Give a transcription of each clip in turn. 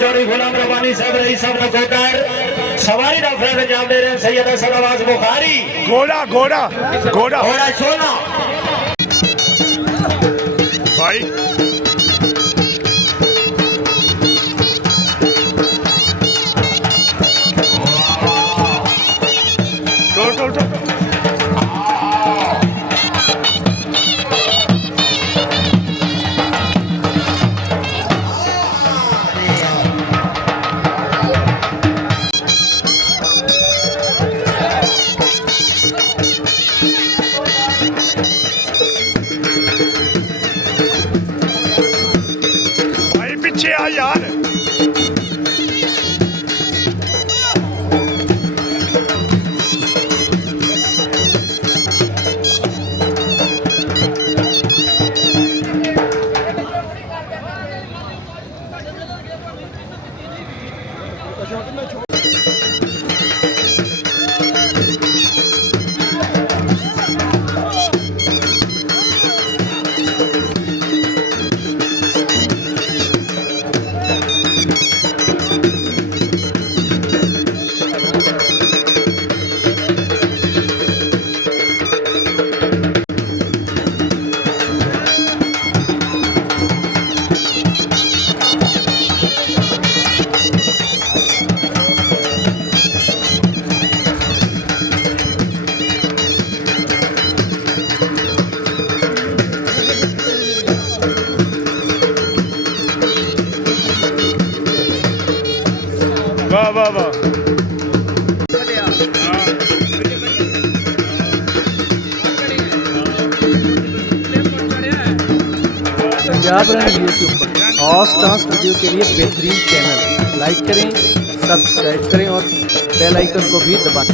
चौड़ी गुलाम रबानी साहब रही सब नकोटर सवारी का फ्रेंड अंजाम दे रहे हैं सैयद असद आवाज बुखारी घोड़ा घोड़ा घोड़ा घोड़ा सोना भाई भाई पीछे आ यार वाह वाह वाह पंजाब रन यूट्यूब पर हॉर्स डांस वीडियो के लिए बेहतरीन चैनल लाइक करें, सब्सक्राइब करें और बेल आइकन को भी दबाएं।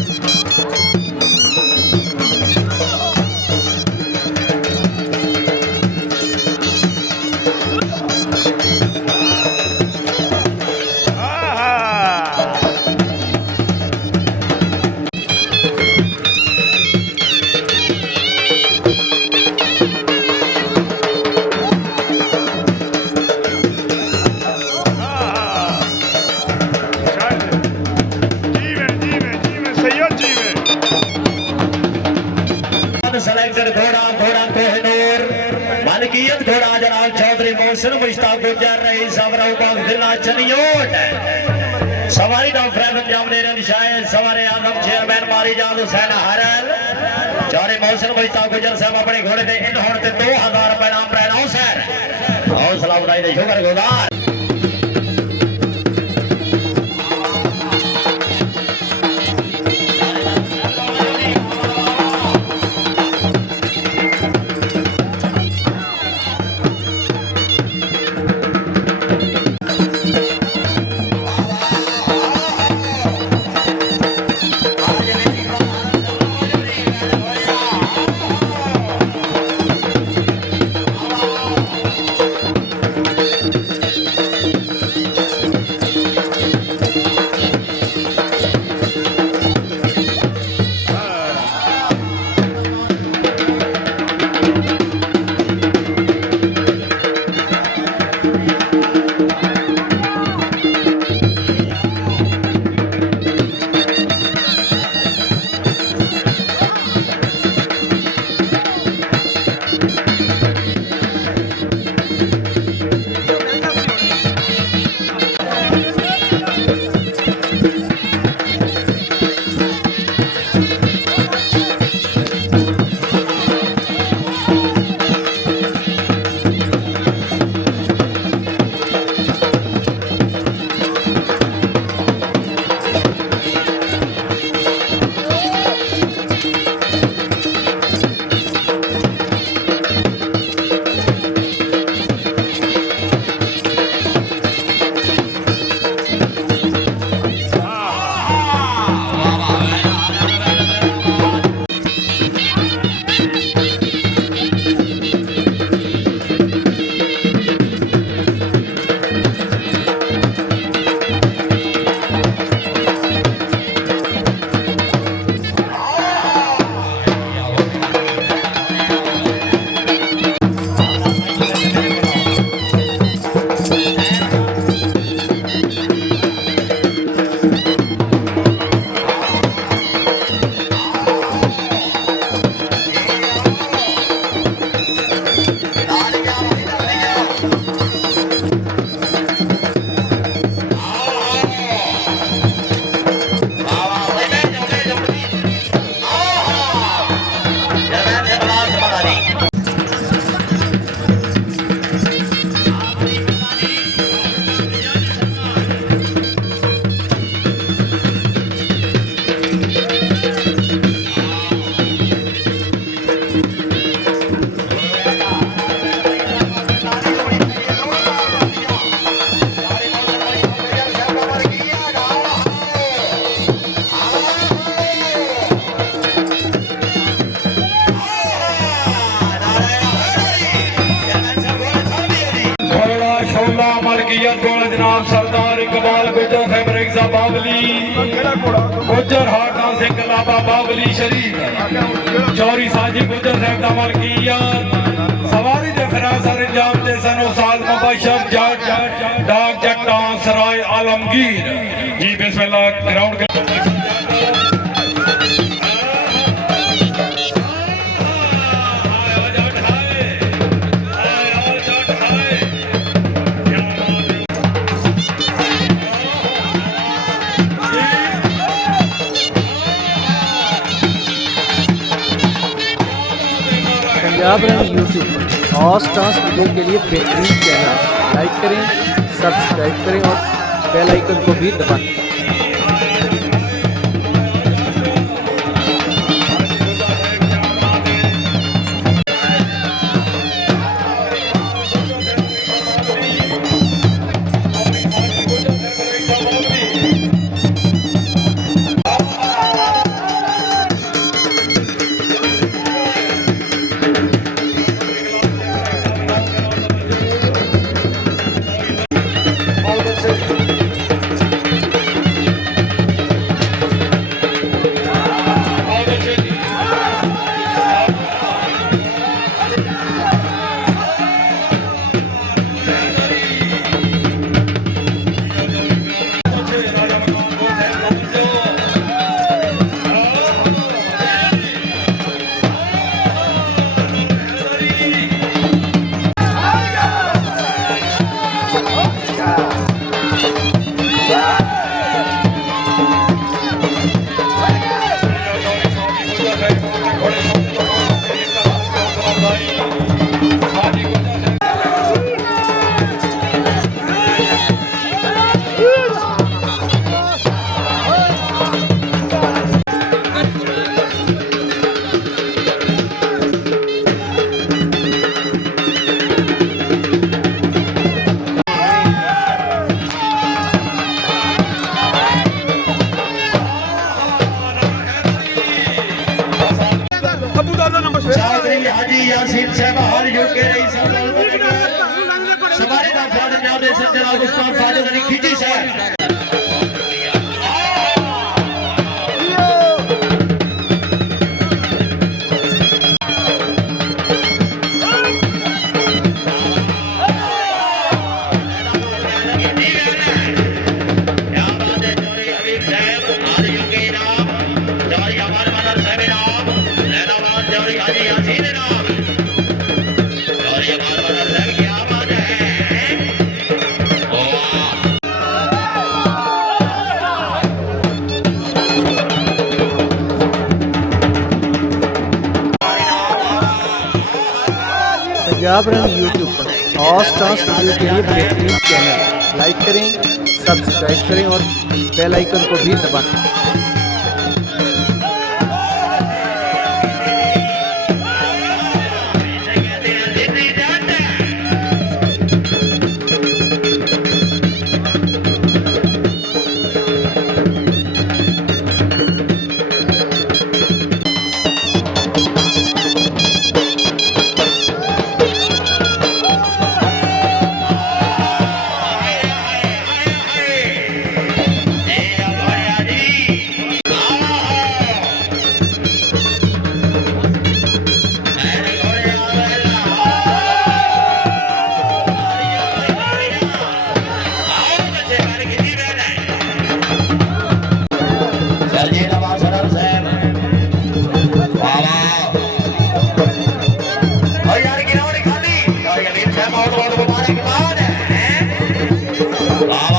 सेलेक्टेड घोड़ा घोड़ा कोहिनूर मालिकियत घोड़ा जनाब चौधरी मोहसिन मुश्ताक गुजर रही सबराउ बागदिला चनियोट सवारी का फ्रेंड अंजाम दे रहे शायद सवारे आजम चेयरमैन मारी जान हुसैन हरल चौधरी मोहसिन मुश्ताक गुजर साहब अपने घोड़े के इन होने 2000 रुपए नाम रहना सर हौसला बढ़ाई दे शुक्रगुजार इकबाल गुजर फैब्रिक सा बावली गुजर हाटा से कलाबा बावली शरीफ चौरी साजी गुजर साहब दा मलकीयत सवारी दे फिरासर इंजाम दे सनो साल मुबशर जट डाक जट्टा सराय आलमगीर जी बिस्मिल्लाह ग्राउंड पंजाब रंग यूट्यूब पर हॉट स्टार्स वीडियो के लिए बेहतरीन चैनल लाइक करें, सब्सक्राइब करें और बेल आइकन को भी दबाएं। चौधरी हाजी यासीन साहब हाल यूके रईस सवारी दा फ्रंट पंजाब दे जनाब उस्ताद साजिद अली खिची साहब पंजाब रंग यूट्यूब पर हॉट स्टार्स वीडियो के लिए बेहतरीन चैनल लाइक करें, सब्सक्राइब करें और बेल आइकन को भी दबाएं। Wow.